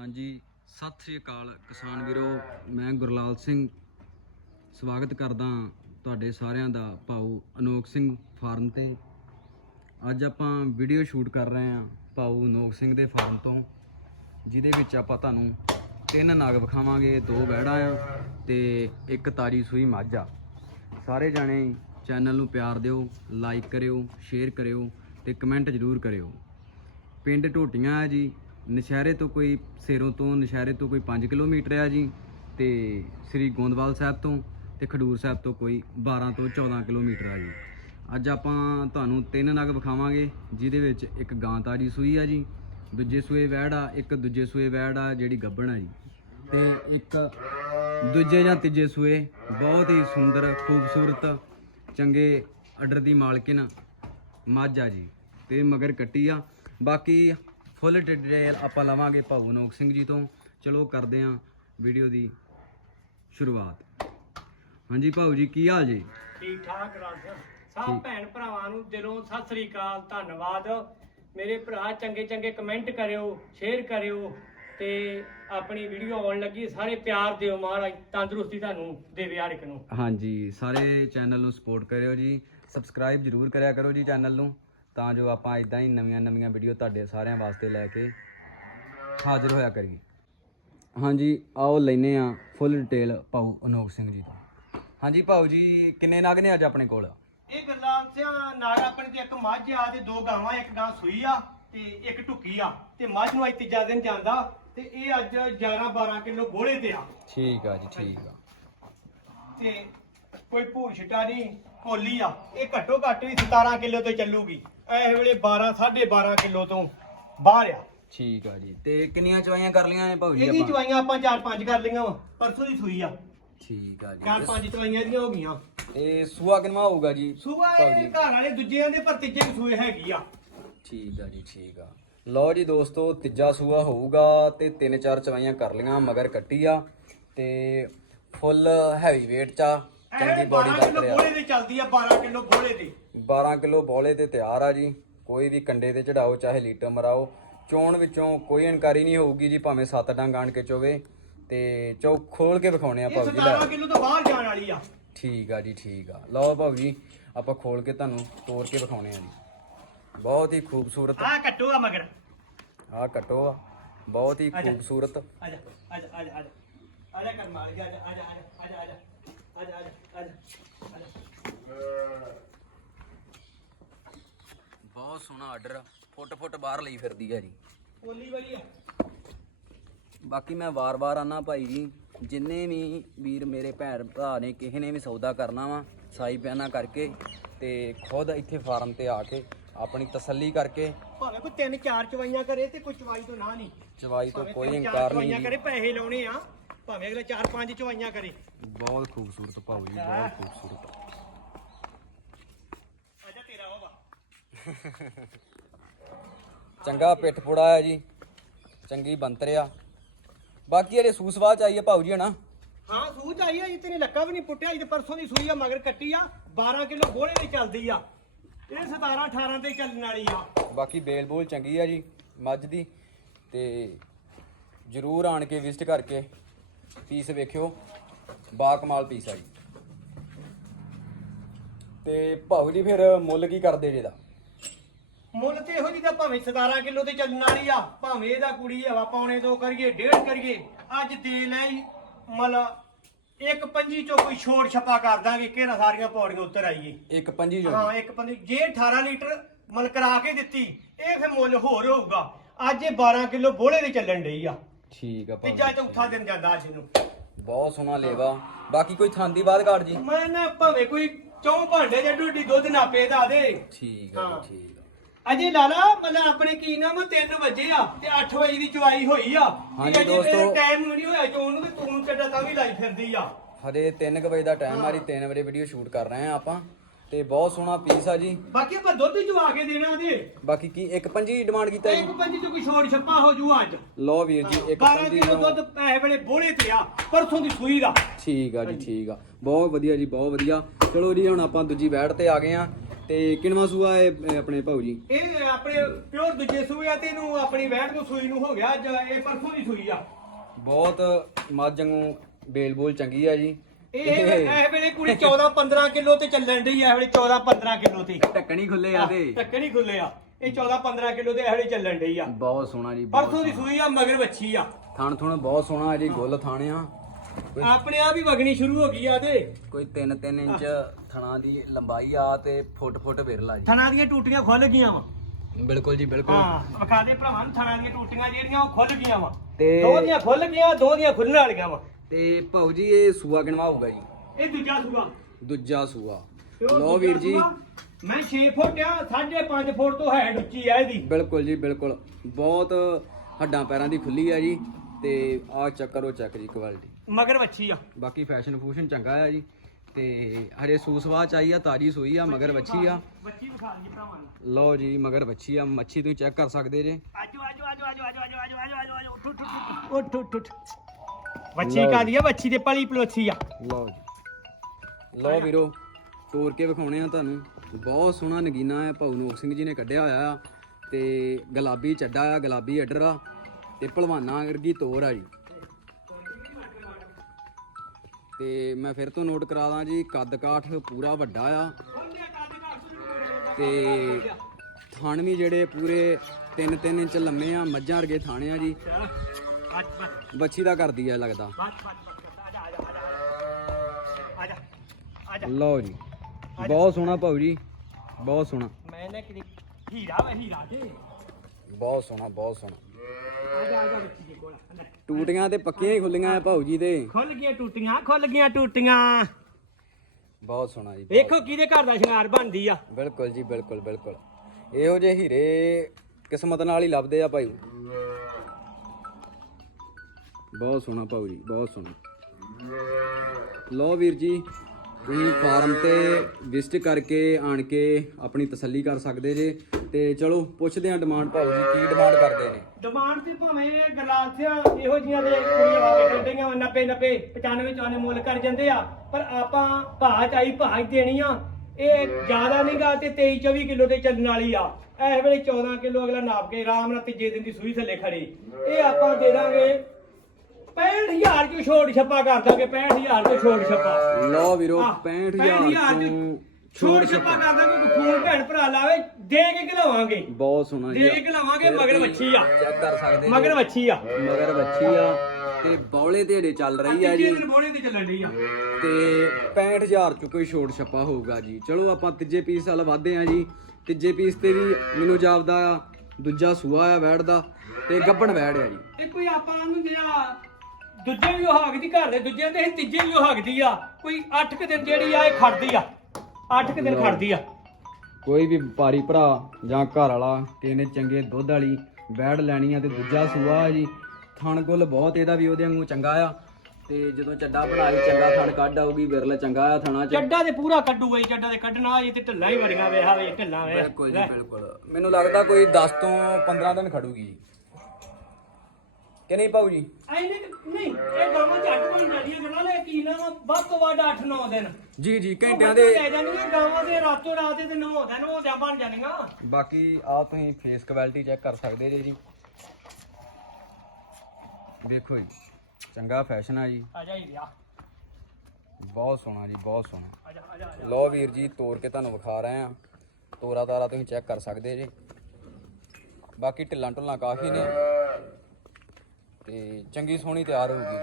ਹਾਂਜੀ, ਸਤਿ ਸ੍ਰੀ ਅਕਾਲ ਕਿਸਾਨ ਵੀਰੋ। ਮੈਂ ਗੁਰਲਾਲ ਸਿੰਘ। ਸਵਾਗਤ ਕਰਦਾ ਤੁਹਾਡੇ ਸਾਰਿਆਂ ਦਾ ਭਾਊ ਅਨੋਖ ਸਿੰਘ ਫਾਰਮ ਤੇ। ਅੱਜ ਆਪਾਂ ਵੀਡੀਓ ਸ਼ੂਟ ਕਰ ਰਹੇ ਹਾਂ ਭਾਊ ਅਨੋਖ ਸਿੰਘ ਦੇ ਫਾਰਮ ਤੋਂ, ਜਿਹਦੇ ਵਿੱਚ ਆਪਾਂ ਤੁਹਾਨੂੰ ਤਿੰਨ ਨਾਗ ਵਿਖਾਵਾਂਗੇ, ਦੋ ਵਹਿੜਾਂ ਆ ਤੇ ਇੱਕ ਤਾਜੀ ਸੂਈ ਮੱਝ ਆ। ਸਾਰੇ ਜਾਣੇ ਚੈਨਲ ਨੂੰ ਪਿਆਰ ਦਿਓ, ਲਾਈਕ ਕਰਿਓ, ਸ਼ੇਅਰ ਕਰਿਓ ਤੇ ਕਮੈਂਟ ਜ਼ਰੂਰ ਕਰਿਓ। ਪਿੰਡ ਢੋਟੀਆਂ ਹੈ ਜੀ ਨਸ਼ਹਿਰੇ ਤੋਂ ਕੋਈ ਸੇਰੋਂ ਤੋਂ, ਨਸ਼ਹਿਰੇ ਤੋਂ ਕੋਈ 5 ਕਿਲੋਮੀਟਰ ਆ ਜੀ, ਤੇ ਸ੍ਰੀ ਗੋਂਦਵਾਲ ਸਾਹਿਬ ਤੋਂ ਤੇ ਖਡੂਰ ਸਾਹਿਬ ਤੋਂ ਕੋਈ 12 ਤੋਂ 14 ਕਿਲੋਮੀਟਰ ਆ ਜੀ। ਅੱਜ ਆਪਾਂ ਤੁਹਾਨੂੰ ਤਿੰਨ ਨਗ ਵਿਖਾਵਾਂਗੇ, ਜਿਹਦੇ ਵਿੱਚ ਇੱਕ ਗਾਂ ਤਾਜੀ ਸੂਈ ਆ ਜੀ, ਦੂਜੇ ਸੂਏ ਵੈੜ ਆ, ਇੱਕ ਦੂਜੇ ਸੂਏ ਵੈੜ ਆ, ਜਿਹੜੀ ਗੱਭਣ ਆ ਜੀ। ਤੇ ਇੱਕ ਦੂਜੇ ਜਾਂ ਤੀਜੇ ਸੂਏ ਬਹੁਤ ਹੀ ਸੁੰਦਰ, ਖੂਬਸੂਰਤ, ਚੰਗੇ ਆਰਡਰ ਦੀ ਮਾਲਕਿਨ ਮੱਝ ਆ ਜੀ। ਤੇ ਮਗਰ ਕੱਟੀ ਆ, ਬਾਕੀ ਫੁੱਲ ਡਿਟੇਲ ਆਪਾਂ ਲਵਾਂਗੇ ਭਾਊ ਨੋਕ ਸਿੰਘ ਜੀ ਤੋਂ। ਚਲੋ ਕਰਦੇ ਆਂ ਵੀਡੀਓ ਦੀ ਸ਼ੁਰੂਆਤ। ਹਾਂਜੀ ਭਾਊ ਜੀ ਕੀ ਹਾਲ ਜੀ? ਠੀਕ ਠਾਕ ਰੱਖ ਸਭ ਭੈਣ ਭਰਾਵਾਂ ਨੂੰ ਦਿਲੋਂ ਸਤਿ ਸ੍ਰੀ ਅਕਾਲ ਧੰਨਵਾਦ। ਮੇਰੇ ਭਰਾ ਚੰਗੇ ਚੰਗੇ ਕਮੈਂਟ ਕਰਿਓ ਸ਼ੇਅਰ ਕਰਿਓ ਤੇ ਆਪਣੀ ਵੀਡੀਓ ਆਉਣ ਲੱਗੀ। ਸਾਰੇ ਪਿਆਰ ਦਿਓ ਮਹਾਰਾਜ ਤੰਦਰੁਸਤੀ ਤੁਹਾਨੂੰ ਦੇਵੇ ਹਰ ਇੱਕ ਨੂੰ। ਹਾਂਜੀ ਸਾਰੇ ਚੈਨਲ ਨੂੰ ਸਪੋਰਟ ਕਰਿਓ ਜੀ। ਸਬਸਕ੍ਰਾਈਬ ਜਰੂਰ ਕਰਿਆ ਕਰੋ ਜੀ ਚੈਨਲ ਨੂੰ। ਤਾਂ ਜੋ ਆਪਾਂ ਇਦਾਂ ਹੀ ਨਵੀਆਂ ਨਵੀਆਂ ਵੀਡੀਓ ਤੁਹਾਡੇ ਸਾਰਿਆਂ ਵਾਸਤੇ ਲੈ ਕੇ ਹਾਜ਼ਰ ਹੋਇਆ ਕਰੀਏ। ਹਾਂਜੀ ਆਓ ਲੈਨੇ ਆ ਫੁੱਲ ਡਿਟੇਲ ਭਾਊ ਅਨੋਖ ਸਿੰਘ ਜੀ ਤੋਂ। ਹਾਂਜੀ ਭਾਊ ਜੀ ਕਿੰਨੇ ਨਗ ਨੇ ਅੱਜ ਆਪਣੇ ਕੋਲ? ਇਹ ਗੱਲਾਂ ਸਿਆ ਨਾਲ ਆਪਣੇ ਤੇ ਇੱਕ ਮੱਝ ਆ ਤੇ ਦੋ ਗਾਵਾਂ ਇੱਕ ਗਾਂ ਸੂਈ ਆ ਤੇ ਇੱਕ ਟੁੱਕੀ ਆ। ਤੇ ਮੱਝ ਨੂੰ ਅੱਜ ਤੀਜਾ ਦਿਨ ਜਾਂਦਾ ਤੇ ਇਹ ਅੱਜ 11 12 ਕਿਲੋ ਗੋਲੇ ਤੇ ਆ। ਠੀਕ ਆ ਜੀ ਠੀਕ ਆ। ਤੇ ਕੋਈ ਭੂਰ ਛਟਾ ਨਹੀਂ ਕੋਲੀ ਆ। ਇਹ ਘੱਟੋ ਘੱਟ ਵੀ 17 ਕਿਲੋ ਤੇ ਚੱਲੂਗੀ। ਇਸ ਵੇਲੇ 12 12.5 ਕਿਲੋ ਤੋਂ ਬਾਹਰ ਆ। ਠੀਕ ਆ ਜੀ। ਤੇ ਕਿੰਨੀਆਂ ਚਵਾਈਆਂ ਕਰ ਲਈਆਂ ਨੇ ਜੀ ਇਹਦੀ ਆਪਾਂ? ਚਵਾਈਆਂ ਆਪਾਂ 4-5 ਕਰ ਲਈਆਂ ਵਾ। ਪਰਸੋਂ ਦੀ ਸੂਈ ਆ। ਠੀਕ ਆ ਜੀ। 4-5 ਚਵਾਈਆਂ ਦੀਆਂ ਹੋ ਗਈਆਂ। ਤੇ ਸੂਆ ਕਿੰਨਾ ਹੋਊਗਾ ਜੀ? ਸੂਆ ਭਾਊ ਇਹ ਜੀ। ਘਰ ਵਾਲੇ ਦੂਜਿਆਂ ਦੇ ਪਰ ਤੀਜੇ ਦੀ ਸੂਏ ਹੈਗੀ ਆ। ਠੀਕ ਆ ਜੀ ਠੀਕ ਆ। ਲਓ ਜੀ ਦੋਸਤੋ ਤੀਜਾ ਸੂਆ ਹੋਊਗਾ ਤੇ ਤਿੰਨ ਚਾਰ ਚਵਾਈਆਂ ਕਰ ਲੀਆਂ ਮਗਰ ਕੱਟੀ ਆ। ਤੇ ਫੁੱਲ ਹੈਵੀ weight ਚ ਆ। ਚੰਗੀ ਬੋਡੀ ਦਾ ਕਿਲੋ ਭੋਲੇ ਦੇ ਚੱਲਦੀ ਆ 12 ਕਿਲੋ ਭੋਲੇ ਦੇ 12 ਕਿਲੋ ਭੋਲੇ ਤੇ ਤਿਆਰ ਆ ਜੀ ਕੋਈ ਵੀ ਕੰਡੇ ਤੇ ਚੜਾਓ ਚਾਹੇ ਲੀਟਰ ਮਰਾਓ ਚੋਣ ਵਿੱਚੋਂ ਕੋਈ ਇਨਕਾਰੀ ਨਹੀਂ ਹੋਊਗੀ ਜੀ ਭਾਵੇਂ ਸੱਤ ਡੰਗ ਆਣ ਕੇ ਚੋਵੇ ਤੇ ਚੋ ਖੋਲ ਕੇ ਵਿਖਾਉਣੇ ਆ ਭਾਜੀ ਲੈ 17 ਕਿਲੋ ਤੋਂ ਬਾਹਰ ਜਾਣ ਵਾਲੀ ਆ ਠੀਕ ਆ ਜੀ ਠੀਕ ਆ ਲਓ ਭਾਜੀ ਆਪਾਂ ਖੋਲ ਕੇ ਤੁਹਾਨੂੰ ਤੋੜ ਕੇ ਵਿਖਾਉਣੇ ਆ ਜੀ ਬਹੁਤ ਹੀ ਖੂਬਸੂਰਤ ਆ ਕੱਟੋ ਆ ਮਗਰ ਆ ਕੱਟੋ ਆ ਬਹੁਤ ਹੀ ਖੂਬਸੂਰਤ ਆ ਜਾ ਆ ਜਾ ਆ ਜਾ ਆ ਜਾ ਆ ਜਾ ਕਰ ਮਾਰ ਜਾ ਆ ਜਾ ਆ ਜਾ ਆ ਜਾ ਆ ਜਾ ਬਹੁਤ ਸੋਹਣਾ ਆਰਡਰ ਫੁੱਟ ਫੁੱਟ ਬਾਹਰ ਲਈ ਫਿਰਦੀ ਹੈ ਜੀ। ਕੋਲੀ ਵਾਲੀ ਆ। ਬਾਕੀ ਮੈਂ ਵਾਰ-ਵਾਰ ਆਨਾ ਭਾਈ ਜੀ ਜਿੰਨੇ ਵੀ ਵੀਰ ਮੇਰੇ ਭੈਣ ਭਰਾ ਨੇ ਕਿਸੇ ਨੇ ਵੀ ਸੌਦਾ ਕਰਨਾ ਵਾ ਸਾਈ ਪਿਆਨਾ ਕਰਕੇ ਤੇ ਖੁਦ ਇੱਥੇ ਫਾਰਮ ਤੇ ਆ ਕੇ ਆਪਣੀ ਤਸੱਲੀ ਕਰਕੇ ਭਾਵੇਂ ਕੋਈ ਤਿੰਨ ਚਾਰ ਚਵਾਈਆਂ ਕਰੇ ਤੇ ਕੋਈ ਚਵਾਈ ਤੋਂ ਨਾ ਨਹੀਂ ਚਵਾਈ ਤੋਂ ਭਾਵੇਂ ਕੋਈ ਤਿੰਨ ਚਾਰ ਇਨਕਾਰ ਚਵਾਈਆਂ ਨਹੀਂ ਕਰੇ ਪੈਸੇ ਲਾਉਣੇ ਆ। ਭਾਵੇਂ ਅਗਲਾ ਚਾਰ ਪੰਜ ਚਵਾਈਆਂ ਕਰੇ। ਬਹੁਤ ਖੂਬਸੂਰਤ ਭਾਊ ਜੀ ਬਹੁਤ ਖੂਬਸੂਰਤ। ਆਜਾ ਤੇਰਾ ਉਹ ਵਾ। ਚੰਗਾ ਪਿੱਠ ਪੁੜਾ ਹੈ ਜੀ ਚੰਗੀ ਬੰਤਰਿਆ ਬਾਕੀ ਜਿਹੜੇ ਸੂਸਵਾ ਚਾਹੀਏ ਭਾਊ ਜੀ ਹਨਾ। ਹਾਂ ਸੂਝ ਆਈ ਆ ਜੀ ਤੇਰੇ ਲੱਕਾ ਵੀ ਨਹੀਂ ਪੁੱਟਿਆ ਜੀ ਪਰਸੋਂ ਦੀ ਸੂਈ ਆ ਮਗਰ ਕੱਟੀ ਆ 12 ਕਿਲੋ ਗੋਲੇ ਦੀ ਚੱਲਦੀ ਆ। ਇਹ 17 18 ਤੇ ਚੱਲਣ ਵਾਲੀ ਆ। ਬਾਕੀ ਬੇਲ ਬੋਲ ਚੰਗੀ ਆ ਜੀ ਮੱਝ ਦੀ ਤੇ ਜਰੂਰ ਆਣ ਕੇ ਵਿਜ਼ਿਟ ਕਰਕੇ। ਪੀਸ ਵੇਖਿਓ ਬਾ ਕਮਾਲ ਪੀਸ ਆ ਜੀ। ਤੇ ਭਾਊ ਜੀ ਫਿਰ ਮੁੱਲ ਕੀ ਕਰਦੇ ਜੇ ਦਾ ਮੁੱਲ ਤੇ ਇਹੋ ਜਿਹੀ ਦਾ ਭਾਵੇਂ 17 ਕਿਲੋ ਤੇ ਚੱਲਣ ਵਾਲੀ ਆ ਭਾਵੇਂ ਇਹਦਾ ਕੁੜੀ ਹਵਾ ਪਾਉਣੇ ਤੋਂ ਕਰੀਏ ਡੇਢ ਕਰੀਏ ਅੱਜ ਦੇ ਲਈ ਮਲ ਇੱਕ ਪੰਜੀ ਚੋਂ ਕੋਈ ਛੋੜ ਛਪਾ ਕਰ ਦਾਂਗੇ ਕਿਹੜਾ ਸਾਰੀਆਂ ਪੌੜੀਆਂ ਉੱਤਰ ਆਈਏ। ਇੱਕ ਪੰਜੀ ਜੋ ਹਾਂ ਇੱਕ ਪੰਜੀ ਜੇ 18 ਲੀਟਰ ਮਲ ਕਰਾ ਕੇ ਦਿੱਤੀ ਇਹ ਫਿਰ ਮੁੱਲ ਹੋਰ ਹੋਊਗਾ। ਅੱਜ ਇਹ 12 ਕਿਲੋ ਬੋਲੇ ਦੇ ਚੱਲਣ ਡਈ ਆ। ਠੀਕ ਆ ਭਾਊ ਤੀਜਾ। ਚੌਥਾ ਦਿਨ ਜਾਂਦਾ ਅੱਜ ਨੂੰ ਬਹੁਤ ਸੋਹਣਾ ਲੇਵਾ। ਬਾਕੀ ਕੋਈ ਥਾਂਦੀ ਬਾਦ ਕਾਰਡ ਜੀ। ਮੈਂ ਨਾ ਭਾਵੇਂ ਕੋਈ ਚੌਂ ਭਾਂਡੇ ਜਾਂ ਡੂਡੀ ਦੁੱਧ ਨਾ ਪੇਦਾ ਦੇ। ਠੀਕ ਆ ਹਾਂ। ਜੀ ਠੀਕ ਆ। ਅਜੇ ਲਾਲਾ ਮਤਲਬ ਆਪਣੇ ਕੀ ਨਾਮ 3 ਵਜੇ ਆ ਤੇ 8 ਵਜੇ ਦੀ ਚੁਆਈ ਹੋਈ ਆ। ਹਾਂਜੀ ਦੋਸਤੋ। ਟਾਈਮ ਨਹੀਂ ਹੋਇਆ ਚੋਣ ਨੂੰ ਤੇ ਤੂੰ ਕਿੱਡਾ ਤਾਂ ਵੀ ਲਾਈ ਫਿਰਦੀ ਆ। ਹਰੇ 3 ਵਜੇ ਦਾ ਟਾਈਮ ਆ ਜੀ 3 ਵਜੇ ਵੀਡੀਓ ਸ਼ੂਟ ਕਰ ਰਹੇ ਆ ਆਪਾਂ। ਤੇ ਬਹੁਤ ਸੋਹਣਾ ਪੀਸ ਆ ਜੀ। ਬਾਕੀ ਆਪਾਂ ਦੁੱਧ ਹੀ ਚਵਾ ਕੇ ਦੇਣਾ ਦੇ ਬਾਕੀ ਕੀ ਇੱਕ ਪੰਜੀ ਡਿਮਾਂਡ ਕੀਤਾ ਜੀ। ਇੱਕ ਪੰਜੀ ਚ ਕੋਈ ਛੋੜ ਛੱਪਾ ਹੋ ਜੂ ਅੱਜ। ਲੋ ਵੀਰ ਜੀ ਇੱਕ 12 ਪੰਜੀ ਕਿਲੋ ਨੂੰ- ਦੁੱਧ ਪੈਸੇ ਵੇਲੇ ਬੋਲੇ ਤੇ ਆ ਪਰਸੋਂ ਦੀ ਸੂਈ ਦਾ। ਠੀਕ ਆ ਜੀ ਠੀਕ ਆ। ਬਹੁਤ ਵਧੀਆ ਜੀ ਬਹੁਤ ਵਧੀਆ। ਚਲੋ ਜੀ ਹੁਣ ਆਪਾਂ ਦੂਜੀ ਬੈਠ ਤੇ ਆ ਗਏ ਆ। ਤੇ ਕਿੰਨਵਾ ਸੂਆ ਇਹ ਆਪਣੇ ਭਾਊ ਜੀ? ਇਹ ਆਪਣੇ ਪਿਓਰ ਦੂਜੇ ਸੂਏ ਆ ਤੇ ਇਹਨੂੰ ਆਪਣੀ ਵੈਟ ਨੂੰ ਸੂਈ ਨੂੰ ਹੋ ਗਿਆ ਅੱਜ ਇਹ ਪਰਸੋਂ ਦੀ ਸੂਈ ਆ। ਬਹੁਤ ਮੱਝ ਨੂੰ ਬੇਲ ਬੋਲ ਚੰਗੀ ਆ ਜੀ। ਇਹ ਇਹ ਵੇਲੇ ਕੁੜੀ 14 15 ਕਿਲੋ ਤੇ ਚੱਲਣ ਆ ਇਹ ਵੇਲੇ 14 15 ਕਿਲੋ ਤੇ। ਢੱਕਣੀ ਖੁੱਲੇ ਆ ਤੇ। ਟੱਕਣ ਖੁੱਲੇ ਆ। ਇਹ 14 15 ਕਿਲੋ ਤੇ ਇਹ ਵੇਲੇ ਚੱਲਣ ਡਈ ਆ। ਬਹੁਤ ਸੋਹਣਾ ਜੀ ਬਹੁਤ ਪਰਸੋਂ ਦੀ ਸੂਈ ਆ ਮਗਰ ਵੱਛੀ ਆ। ਥਣ ਥੁਣ ਬਹੁਤ ਸੋਹਣਾ ਜੀ ਗੁੱਲ ਥਾਣਿਆ ਕੋਈ ਆਪਣੇ ਆਪ ਹੀ ਵਗਣੀ ਸ਼ੁਰੂ ਹੋ ਗਈ ਆ ਤੇ। ਕੋਈ 3-3 ਇੰਚ ਥਣਾ ਦੀ ਲੰਬਾਈ ਆ ਤੇ ਫੁੱਟ ਫੁੱਟ ਵਿਰਲਾ ਜੀ। ਥਣਾ ਦੀਆਂ ਟੂਟੀਆਂ ਖੁੱਲ ਗਈਆਂ ਵਾ। ਬਿਲਕੁਲ ਜੀ ਬਿਲਕੁਲ। ਹਾਂ ਵਿਖਾ ਦੇ ਭਰਾਵਾਂ ਨੂੰ ਥਣਾ ਦੀਆਂ ਟੂਟੀਆਂ ਜਿਹੜੀਆਂ ਉਹ ਖੁੱਲ ਗਈਆਂ ਵਾ। ਤੇ ਦੋ ਦੀਆਂ ਖੁੱਲ ਗਈਆਂ ਦੋ ਦੀਆਂ ਖੁੱਲਣ ਵਾਲੀਆਂ ਵਾ। ਤੇ ਭਾਊ ਜੀ ਇਹ ਸੂਆ ਕਿਣਵਾ ਹੋਊਗਾ ਜੀ? ਇਹ ਦੂਜਾ ਸੂਆ। ਦੂਜਾ ਸੂਆ। ਤੇ ਉਹ ਲਓ ਦੂਜਾ ਵੀਰ ਜੀ। ਸੂਆ, ਮੈਂ 6 ਫੁੱਟ ਆ 5.5 ਫੁੱਟ ਤੋਂ ਹੈਡ ਉੱਚੀ ਆ ਇਹਦੀ। ਬਿਲਕੁਲ ਜੀ ਬਿਲਕੁਲ। ਬਹੁਤ ਹੱਡਾਂ ਪੈਰਾਂ ਦੀ ਖੁੱਲੀ ਆ ਜੀ ਤੇ ਆ ਚੈੱਕ ਕਰੋ ਚੈੱਕ ਜੀ ਕੁਆਲਿਟੀ ਮਗਰ ਵੱਛੀ ਆ। ਬਾਕੀ ਫੈਸ਼ਨ ਫੂਸ਼ਨ ਚੰਗਾ ਆ ਜੀ ਤੇ ਹਰੇ ਸੂਸਵਾ ਚਾਹੀ ਆ ਤਾਜੀ ਸੂਈ ਆ ਮਗਰ ਵੱਛੀ ਆ। ਵੱਛੀ ਵਿਖਾ ਲਈ ਭਰਾਵਾਂ ਨੂੰ। ਲਓ ਜੀ ਮਗਰ ਵੱਛੀ ਆ ਮੱਛੀ ਤੁਸੀਂ ਚੈੱਕ ਕਰ ਸਕਦੇ ਜੇ। ਆਜੋ ਆਜੋ ਆਜੋ ਆਜੋ ਆਜੋ ਆਜੋ ਆਜੋ ਆਜੋ ਆਜੋ ਆਜੋ ਉੱਠ ਉੱਠ ਉੱਠ। ਉੱਠ ਉੱਠ ਉੱਠ। ਵੱਛੀ ਕਾਦੀ ਆ? ਵੱਛੀ ਦੇ ਪਲੀ ਪਲੋਥੀ ਆ। ਲਓ ਜੀ। ਲਓ ਵੀਰੋ ਤੋੜ ਕੇ ਵਿਖਾਉਣੇ ਆ ਤੁਹਾਨੂੰ। ਬਹੁਤ ਸੋਹਣਾ ਨਗੀਨਾ ਹੈ ਭਾਊ ਨੋਕ ਸਿੰਘ ਜੀ ਨੇ ਕੱਢਿਆ ਹੋਇਆ ਆ। ਤੇ ਗੁਲਾਬੀ ਚੱਡਾ ਆ ਗੁਲਾਬੀ ਅੱਡਰ ਆ। ਤੇ ਭਲਵਾਨਾ ਵਰਗੀ ਤੋਰ ਆ ਜੀ। ਤੇ ਮੈਂ ਫਿਰ ਤੋਂ ਨੋਟ ਕਰਾ ਦਾਂ ਜੀ ਕੱਦ ਕਾਠ ਪੂਰਾ ਵੱਡਾ ਆ। ਤੇ ਥਣ ਵੀ ਜਿਹੜੇ ਪੂਰੇ 3-3 ਇੰਚ ਲੰਮੇ ਆ ਮੱਝਾਂ ਵਰਗੇ ਥਾਣੇ ਆ ਜੀ। ਬੱਚੀ ਦਾ ਕਰਦੀ ਆ ਲੱਗਦਾ। ਲਓ ਜੀ ਬਹੁਤ ਸੋਹਣਾ ਭਾਊ ਜੀ ਬਹੁਤ ਸੋਹਣਾ। ਮੈਂ ਨਾ ਕਿਤੇ ਹੀਰਾ ਵਾ ਹੀਰਾ ਤੇ ਬਹੁਤ ਸੋਹਣਾ ਬਹੁਤ ਸੋਹਣਾ। ਦੇ ਟੂਟੀਆਂ ਤੇ ਪੱਕੀਆਂ ਹੀ ਖੁੱਲੀਆਂ ਆ ਭਾਊ ਜੀ ਦੇ। ਖੁੱਲ ਗਈਆਂ ਟੂਟੀਆਂ ਖੁੱਲ ਗਈਆਂ ਟੂਟੀਆਂ। ਬਹੁਤ ਸੋਹਣਾ ਜੀ ਵੇਖੋ ਕਿਹਦੇ ਘਰ ਦਾ ਸ਼ਿੰਗਾਰ ਬਣਦੀ ਆ। ਬਿਲਕੁਲ ਜੀ ਬਿਲਕੁਲ ਬਿਲਕੁਲ। ਇਹੋ ਜਿਹੇ ਹੀਰੇ ਕਿਸਮਤ ਨਾਲ ਹੀ ਲੱਭਦੇ ਆ ਭਾਈ ਬਹੁਤ ਸੋਹਣਾ ਭਾਊ ਜੀ, ਬਹੁਤ ਸੋਹਣਾ। ਲੋ ਵੀਰ ਜੀ, ਤੁਸੀਂ ਫਾਰਮ ਤੇ ਵਿਜ਼ਿਟ ਕਰਕੇ ਆਣ ਕੇ ਆਪਣੀ ਤਸੱਲੀ ਕਰ ਸਕਦੇ ਜੇ। ਤੇ ਚਲੋ, ਪੁੱਛਦੇ ਆ ਡਿਮਾਂਡ ਭਾਊ ਜੀ, ਕੀ ਡਿਮਾਂਡ ਕਰਦੇ ਨੇ? ਡਿਮਾਂਡ ਤੇ ਭਾਵੇਂ ਗਲਾਸਿਆਂ ਇਹੋ ਜੀਆਂ ਦੇ ਕੁੜੀਆਂ ਵਾਵੇ ਦਿੰਦੀਆਂ 90 90 95 94 ਮੁੱਲ ਕਰ ਜਾਂਦੇ ਆ। ਪਰ ਆਪਾਂ ਭਾਅ ਚਾਈ ਭਾਅ ਦੇਣੀ ਆ। ਇਹ ਜ਼ਿਆਦਾ ਨਹੀਂ ਗਾ ਤੇ 23 24 ਕਿਲੋ ਤੇ ਚੱਲਣ ਵਾਲੀ ਆ। ਇਸ ਵੇਲੇ 14 ਕਿਲੋ ਅਗਲਾ ਨਾਪ ਕੇ ਆਰਾਮ ਨਾਲ ਤੀਜੇ ਦਿਨ ਦੀ ਸੂਈ ਥੱਲੇ ਖੜੀ। ਇਹ ਆਪਾਂ ਦੇ ਦਾਂਗੇ 65000 ਚ ਛੋਟ ਛੱਪਾ ਕਰ ਦਾਂਗੇ 65000 ਚ ਛੋਟ ਛੱਪਾ। ਲੋ ਵੀਰੋ ਆਹ, 65000 ਚ ਤੋਂ ਛੋਟ ਛੱਪਾ ਕਰ ਦਾਂਗੇ ਕੋਈ ਫੋਨ ਭੈਣ ਭਰਾ ਲਾਵੇ ਦੇ ਕੇ ਖਿਲਾਵਾਂਗੇ ਬਹੁਤ ਸੋਹਣਾ ਜੀ। ਦੇ ਕੇ ਖਿਲਾਵਾਂਗੇ ਮਗਰ ਵੱਛੀ ਆ। ਚੈੱਕ ਕਰ ਸਕਦੇ ਜੀ। ਮਗਰ ਵੱਛੀ ਆ। ਮਗਰ ਬੱਚੀ ਆ ਤੇ ਬੌਲੇ ਢੇੜੇ ਚੱਲ ਰਹੀ ਆ ਜੀ। ਤੀਜੇ ਦਿਨ ਬੋਣੇ ਤੇ ਚੱਲਣ ਡਈ ਆ। ਤੇ 65000 ਚ ਕੋਈ ਛੋਟ ਛੱਪਾ ਹੋਊਗਾ ਜੀ। ਚਲੋ ਆਪਾਂ ਤੀਜੇ ਪੀਸ ਵੱਲ ਵਧਦੇ ਆ ਜੀ। ਤੀਜੇ ਪੀਸ ਤੇ ਵੀ ਮੈਨੂੰ ਜਾਪਦਾ ਆ ਦੂਜਾ ਸੂਆ ਆ ਵੈੜ ਦਾ ਤੇ ਗੱਬਣ ਵੈੜ ਆ ਜੀ। ਇਹ ਕੋਈ ਆਪਾਂ ਨੂੰ ਜਿਹੜਾ ਦੂਜੇ ਵੀ ਉਹ ਹੱਕਦੀ ਘਰ ਦੇ ਦੂਜੇ ਤੇ ਇਹ ਤੀਜੇ ਵੀ ਉਹ ਹੱਕਦੀ ਆ। ਕੋਈ 8 ਕੁ ਦਿਨ ਜਿਹੜੀ ਆ ਇਹ ਖੜਦੀ ਆ। 8 ਕੁ ਦਿਨ ਖੜਦੀ ਆ। ਕੋਈ ਵੀ ਵਪਾਰੀ ਭਰਾ ਜਾਂ ਘਰ ਵਾਲਾ ਕਿਸੇ ਨੇ ਚੰਗੇ ਦੁੱਧ ਵਾਲੀ ਵੈੜ ਲੈਣੀ ਆ ਤੇ ਦੂਜਾ ਸੂਆ ਆ ਜੀ ਥਣ ਗੁੱਲ ਬਹੁਤ ਇਹਦਾ ਵੀ ਉਹਦੇ ਵਾਂਗੂ ਚੰਗਾ ਆ। ਤੇ ਜਦੋਂ ਚੱਡਾ ਬਣਾ ਕੇ ਚੰਗਾ ਥਣ ਕੱਢ ਆਊਗੀ ਵਿਰਲਾ ਚੰਗਾ ਆ ਥਣਾ ਚ। ਚੱਡਾ ਤੇ ਪੂਰਾ ਕੱਢੂਗਾ ਹੀ ਚੱਡਾ ਤੇ ਕੱਢਣਾ ਇਹ ਤੇ ਢੱਲਾ ਹੀ ਵੜੀਆਂ ਵੇ ਹਾਵੇ ਢੱਲਾ ਵੇ। ਬਿਲਕੁਲ ਜੀ ਬਿਲਕੁਲ। ਮੈਨੂੰ ਲੱਗਦਾ ਕੋਈ 10 ਤੋਂ 15 ਦਿਨ ਖੜੂਗੀ ਜੀ। ਕਿ ਨਹੀਂ ਪਾਉ ਜੀ? ਐਨੇ ਨਹੀਂ ਇਹ ਗਾਵਾਂ ਝੱਟ ਬਣ ਜਾਂਦੀਆਂ ਗੱਲਾਂ ਲੈ ਕੀ ਨਾ ਵੱਧ ਤੋਂ ਵੱਧ 8-9 ਦਿਨ। ਜੀ ਜੀ ਘੰਟਿਆਂ ਦੇ ਲੈ ਜਾਂਦੀਆਂ ਗਾਵਾਂ ਦੇ ਰਾਤੋਂ ਰਾਤ ਤੇ ਨੌ ਦਿਨ ਹੋ ਜਾ ਬਣ ਜਾਂਦੀਆਂ। ਬਾਕੀ ਆ ਤੁਸੀਂ ਫੇਸ ਕੁਆਲਿਟੀ ਚੈੱਕ ਕਰ ਸਕਦੇ ਜੇ ਜੀ। ਦੇਖੋ ਜੀ ਚੰਗਾ ਫੈਸ਼ਨ ਆ ਜੀ। ਆ ਜਾ ਹੀ ਲਿਆ ਬਹੁਤ ਸੋਹਣਾ ਜੀ ਬਹੁਤ ਸੋਹਣਾ। ਆ ਜਾ ਆ ਜਾ ਆ ਜਾ। ਲੋ ਵੀਰ ਜੀ ਤੋੜ ਕੇ ਤੁਹਾਨੂੰ ਵਿਖਾ ਰਹੇ ਆ ਤੋਰਾ ਤਾਰਾ ਤੁਸੀਂ ਚੈੱਕ ਕਰ ਸਕਦੇ ਜੀ। ਬਾਕੀ ਢਿੱਲਾਂ ਢੁੱਲਾਂ ਕਾਫੀ ਨੇ। ਤੇ ਚੰਗੀ ਸੋਹਣੀ ਤਿਆਰ ਹੋਊਗੀ।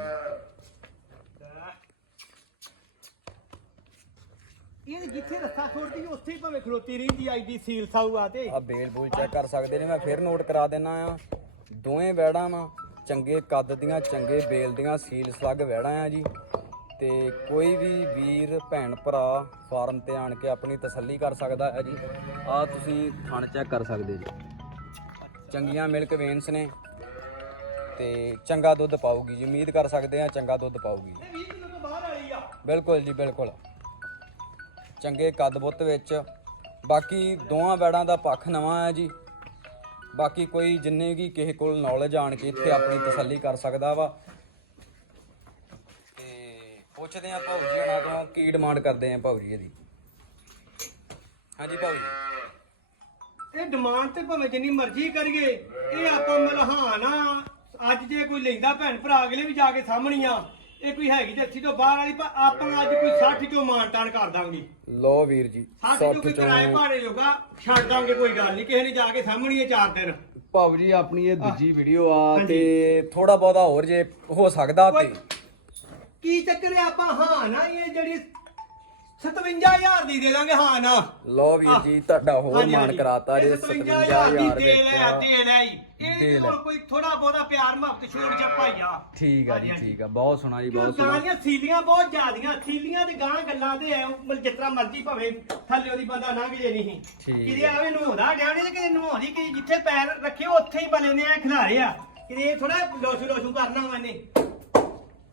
ਇਹ ਜਿੱਥੇ ਰਸਤਾ ਛੋੜਦੀ ਉੱਥੇ ਹੀ ਭਾਵੇਂ ਖਲੋਤੀ ਰਹਿੰਦੀ ਆਈਡੀ ਸੀਲ ਸਾਊ ਆ ਤੇ। ਆ ਬੇਲ ਬੂਲ ਚੈੱਕ ਕਰ ਸਕਦੇ ਨੇ ਮੈਂ ਫਿਰ ਨੋਟ ਕਰਾ ਦੇਣਾ ਆ। ਦੋਵੇਂ ਵੈੜਾਂ ਵਾ ਚੰਗੇ ਕੱਦ ਦੀਆਂ ਚੰਗੇ ਬੇਲ ਦੀਆਂ ਸੀਲ ਸਲੱਗ ਵੈੜਾਂ ਆ ਜੀ। ਤੇ ਕੋਈ ਵੀ ਵੀਰ ਭੈਣ ਭਰਾ ਫਾਰਮ ਤੇ ਆਣ ਕੇ ਆਪਣੀ ਤਸੱਲੀ ਕਰ ਸਕਦਾ ਹੈ ਜੀ। ਆ ਤੁਸੀਂ ਥਣ ਚੈੱਕ ਕਰ ਸਕਦੇ ਜੀ। ਚੰਗੀਆਂ ਮਿਲਕ ਵੇਨਸ ਨੇ। ਤੇ ਚੰਗਾ ਦੁੱਧ ਪਾਊਗੀ ਜੀ। ਉਮੀਦ ਕਰ ਸਕਦੇ ਆ ਚੰਗਾ ਦੁੱਧ ਪਾਊਗੀ। ਇਹ 20 ਕਿਲੋ ਤੋਂ ਬਾਹਰ ਵਾਲੀ ਆ। ਬਿਲਕੁਲ ਜੀ ਬਿਲਕੁਲ। ਚੰਗੇ ਕੱਦ ਬੁੱਤ ਵਿੱਚ। ਬਾਕੀ ਦੋਵਾਂ ਵੈੜਾਂ ਦਾ ਪੱਖ ਨਵਾਂ ਹੈ ਜੀ। ਬਾਕੀ ਕੋਈ ਜਿੰਨੇ ਵੀ ਕਿਸੇ ਕੋਲ ਨੌਲੇਜ ਆਣ ਕੇ ਇੱਥੇ ਆਪਣੀ ਤਸੱਲੀ ਕਰ ਸਕਦਾ ਵਾ। ਤੇ ਪੁੱਛਦੇ ਆ ਭਾਊ ਜੀ ਹਣਾ ਤੋਂ ਕੀ ਡਿਮਾਂਡ ਕਰਦੇ ਆ ਭਾਊ ਜੀ ਇਹਦੀ। ਹਾਂਜੀ ਭਾਊ ਜੀ। ਇਹ ਡਿਮਾਂਡ ਤੇ ਭਾਵੇਂ ਜਿੰਨੀ ਮਰਜ਼ੀ ਕਰੀਏ ਇਹ ਆਪਾਂ ਮਲਹਾਨ ਅੱਜ ਜੇ ਕੋਈ ਲੈਂਦਾ ਭੈਣ ਭਰਾ ਅਗਲੇ ਵੀ ਜਾ ਕੇ ਸਾਹਮਣੀ ਆ। ਇਹ ਕੋਈ ਹੈਗੀ 80 ਤੋਂ ਬਾਹਰ ਵਾਲੀ ਪਰ ਆਪਾਂ ਅੱਜ ਕੋਈ 60 ਚੋਂ ਮਾਨਤਾਨ ਕਰ ਦਾਂਗੇ। ਲੋ ਵੀਰ ਜੀ 60 ਚੋਂ ਕੋਈ ਕਿਰਾਏ ਭਾੜੇ ਜੋਗਾ ਛੱਡ ਦਾਂਗੇ ਕੋਈ ਗੱਲ ਨਹੀਂ ਕਿਸੇ ਨੇ ਜਾ ਕੇ ਸਾਹਮਣੀ ਇਹ ਚਾਰ ਦਿਨ। ਭਾਊ ਜੀ ਆਪਣੀ ਇਹ ਦੂਜੀ ਵੀਡੀਓ ਆ। ਤੇ ਥੋੜਾ ਬਹੁਤਾ ਹੋਰ ਜੇ ਹੋ ਸਕਦਾ ਤੇ। ਕੀ ਚੱਕਰ ਹੈ ਆਪਾਂ? ਹਾਂ ਨਾ ਇਹ ਜਿਹੜੀ 57000 ਦੀ ਦੇ ਦਾਂਗੇ ਹਾਂ ਨਾ। ਲੋ ਵੀਰ ਜੀ ਤੁਹਾਡਾ ਹੋਰ ਹਾਂਜੀ, ਮਾਨ ਹਾਂਜੀ। ਕਰਾਤਾ ਜੇ ਇਹ 57000 ਦੀ 57000 ਦੇ ਲੈ ਦੇ ਲੈ ਈ। ਇਹ ਦੇ ਲੈ। ਹੁਣ ਕੋਈ ਥੋੜਾ ਬਹੁਤਾ ਪਿਆਰ ਮੁਹੱਬਤ ਛੋੜ ਛਪਾਈਆ ਠੀਕ ਆ ਜੀ ਠੀਕ ਆ। ਬਹੁਤ ਸੋਹਣਾ ਜੀ ਬਹੁਤ ਸੋਹਣਾ। ਦੀਆਂ ਸੀਲੀਆਂ ਬਹੁਤ ਜ਼ਿਆਦੀਆਂ। ਸੀਲੀਆਂ ਤੇ ਗਾਂ ਗੱਲਾਂ ਤੇ ਐ ਤਰ੍ਹਾਂ ਮਰਜ਼ੀ ਭਾਵੇਂ ਥੱਲੇ ਉਹਦੀ ਬੰਦਾ ਲੰਘ ਜੇ ਨਹੀਂ। ਠੀਕ ਕਿਤੇ ਹੈ। ਆਵੇ ਨਹਾਉਂਦਾ ਡਿਆਣੇ ਤੇ ਕਿਤੇ ਨਹਾਉਂਦੀ ਕਿ ਜਿੱਥੇ ਪੈਰ ਰੱਖੇ ਉੱਥੇ ਹੀ ਬਲੇ ਨੇ ਐ ਖਿਲਾਰੇ ਆ। ਕਿਤੇ ਥੋੜਾ ਲੋਸ਼ੂ ਲੋਸ਼ੂ ਕਰਨਾ ਮੈਨੇ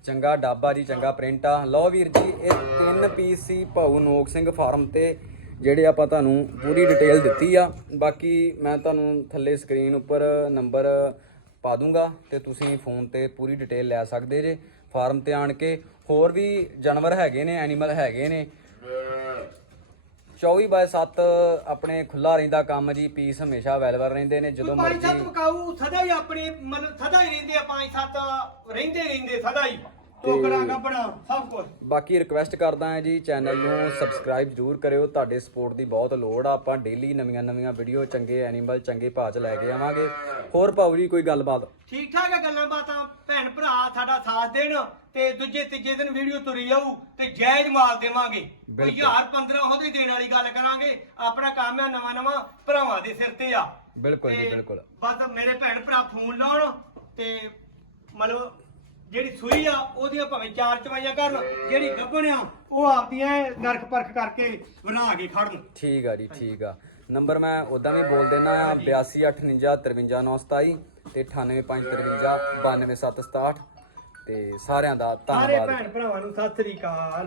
ਚੰਗਾ ਡਾਬਾ ਜੀ, ਚੰਗਾ ਪ੍ਰਿੰਟ ਆ। ਲਓ ਵੀਰ ਜੀ, ਇਹ ਤਿੰਨ ਪੀਸ ਸੀ ਭਾਊ ਨੋਕ ਸਿੰਘ ਫਾਰਮ ਤੇ, ਜਿਹੜੇ ਆਪਾਂ ਤੁਹਾਨੂੰ ਪੂਰੀ ਡਿਟੇਲ ਦਿੱਤੀ ਆ। ਬਾਕੀ ਮੈਂ ਤੁਹਾਨੂੰ ਥੱਲੇ ਸਕਰੀਨ ਉੱਪਰ ਨੰਬਰ ਪਾ ਦੂੰਗਾ ਤੇ ਤੁਸੀਂ ਫੋਨ ਤੇ ਪੂਰੀ ਡਿਟੇਲ ਲੈ ਸਕਦੇ ਜੇ ਫਾਰਮ ਤੇ ਆਣ ਕੇ। ਹੋਰ ਵੀ ਜਾਨਵਰ ਹੈਗੇ ਨੇ, ਐਨੀਮਲ ਹੈਗੇ ਨੇ 24 ਬਾਏ 7 ਆਪਣੇ ਖੁੱਲਾ ਰਹਿੰਦਾ ਕੰਮ ਜੀ ਪੀਸ ਹਮੇਸ਼ਾ ਅਵੇਲੇਬਲ ਰਹਿੰਦੇ ਨੇ ਜਦੋਂ ਪੰਜ ਸੱਤ ਮਰਜ਼ੀ ਪਕਾਊ ਸਦਾ ਹੀ ਆਪਣੇ ਮਤਲਬ ਸਦਾ ਹੀ ਰਹਿੰਦੇ ਆ ਪੰਜ ਸੱਤ ਰਹਿੰਦੇ ਰਹਿੰਦੇ ਸਦਾ ਹੀ। ਟੋਕਰਾ ਗੱਬਣਾ ਸਭ ਕੁਝ ਬਾਕੀ ਰਿਕਵੈਸਟ ਕਰਦਾ ਹਾਂ ਜੀ ਚੈਨਲ ਨੂੰ ਸਬਸਕ੍ਰਾਈਬ ਜ਼ਰੂਰ ਕਰਿਓ। ਤੁਹਾਡੇ ਸਪੋਰਟ ਦੀ ਬਹੁਤ ਲੋੜ ਆ। ਆਪਾਂ ਡੇਲੀ ਨਵੀਆਂ ਨਵੀਆਂ ਵੀਡੀਓ ਚੰਗੇ ਐਨੀਮਲ ਚੰਗੇ ਭਾਅ ਚ ਲੈ ਕੇ ਆਵਾਂਗੇ। ਹੋਰ ਭਾਊ ਜੀ ਕੋਈ ਗੱਲਬਾਤ? ਠੀਕ ਠਾਕ ਆ ਗੱਲਾਂ ਬਾਤਾਂ। ਭੈਣ ਭਰਾ ਸਾਡਾ ਸਾਥ ਦੇਣ ਤੇ ਦੂਜੇ ਤੀਜੇ ਦਿਨ ਵੀਡੀਓ ਤੁਰੀ ਜਾਊ ਤੇ ਜਾਇਜ਼ ਮਾਲ ਦੇਵਾਂਗੇ। ਕੋਈ ਬਿਲਕੁਲ। ਹਜ਼ਾਰ 15 ਉਹਦੇ ਦੇਣ ਵਾਲੀ ਗੱਲ ਕਰਾਂਗੇ। ਆਪਣਾ ਕੰਮ ਹੈ ਨਵਾਂ ਨਵਾਂ ਭਰਾਵਾਂ ਦੇ ਸਿਰ ਤੇ ਆ। ਬਿਲਕੁਲ ਜੀ ਤੇ ਬਿਲਕੁਲ। ਬਸ ਮੇਰੇ ਭੈਣ ਭਰਾ ਫੋਨ ਲਾਉਣ ਤੇ ਮਤਲਬ ਜਿਹੜੀ ਸੂਈ ਆ ਉਹਦੀਆਂ ਭਾਵੇਂ ਚਾਰ ਚਵਾਈਆਂ ਕਰਨ ਜਿਹੜੀ ਗੱਭਣ ਆ ਉਹ ਆਪਦੀਆਂ ਨਰਕ ਪਰਖ ਕਰਕੇ ਬਣਾ ਕੇ ਖੜਨ। ਠੀਕ ਆ ਜੀ ਠੀਕ ਆ। ਨੰਬਰ ਮੈਂ ਉਦਾਂ ਵੀ ਬੋਲ ਦੇਣਾ ਆ 8289535927 ਤੇ 9853 92767 ਤੇ ਸਾਰਿਆਂ ਦਾ ਸਾਰੇ ਧੰਨਵਾਦ। ਭੈਣ ਭਰਾਵਾਂ ਨੂੰ ਸਤਿ ਸ੍ਰੀ ਅਕਾਲ।